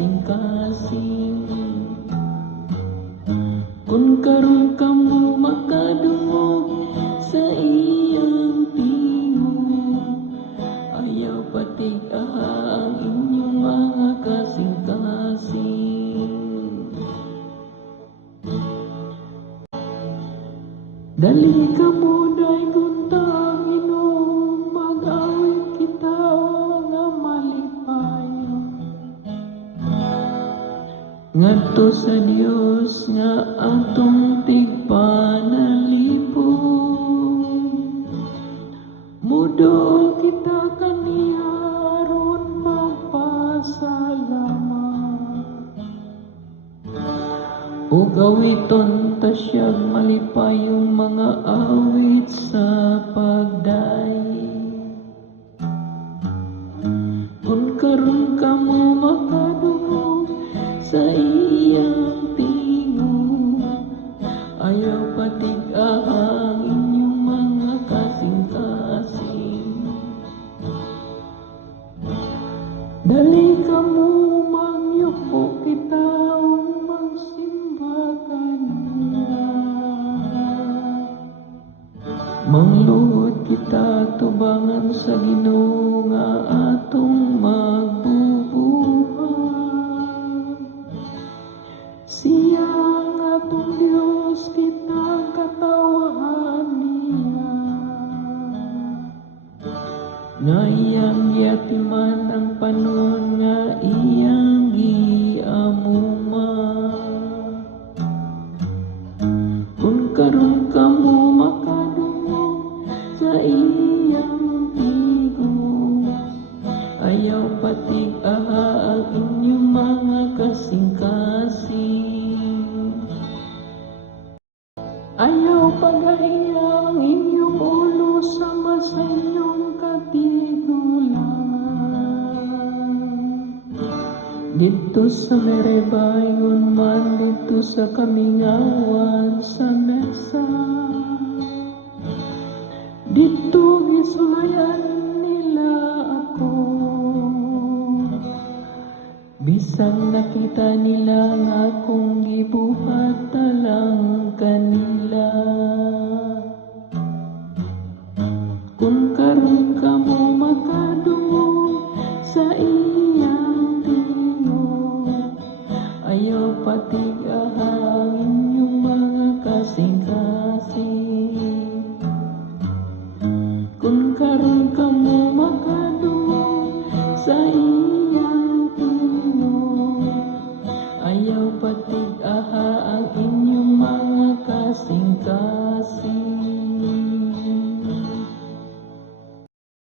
kasing-kasing. Kung karon ka mo makadungog sa iyang tingog, ayaw patig ang inyong mga kasing-kasing. Dali ka mo day guntang inom, mag-awit kita nga malipayo. Ngadto sa Dios nga atong tigpanalipod, mudol kita kaniya aron magpasalamat. Ug awiton ta siyang malipayong mga awit sa pagdayi. Kung karon ka mo makadungog sa iyang tingog, ayaw patig ang inyong mga kasing-kasing. Dali ka mo mangyuko kita o magsimba kaniya. Mangluhod kita tubangan sa Ginoo nga atong magbubuhat. Siya ang atong Dios, kita katawahan niya. Nga iyang yatiman ang panon nga iyang giamuman. Kung karon ka mo makadungog sa iyang tingog, ayaw patig ang inyong mga kasing-kasing. Ayaw pagahiya ang inyong ulo sama sa inyong katigulangan. Dito sa merebayon man, dito sa kamingawan sa mesa, dito isulayan nila ako. Bisan nakita nila nga akong gibuhat talang kanila. Kung karon ka mo makadungog sa iyang tingog, ayaw patig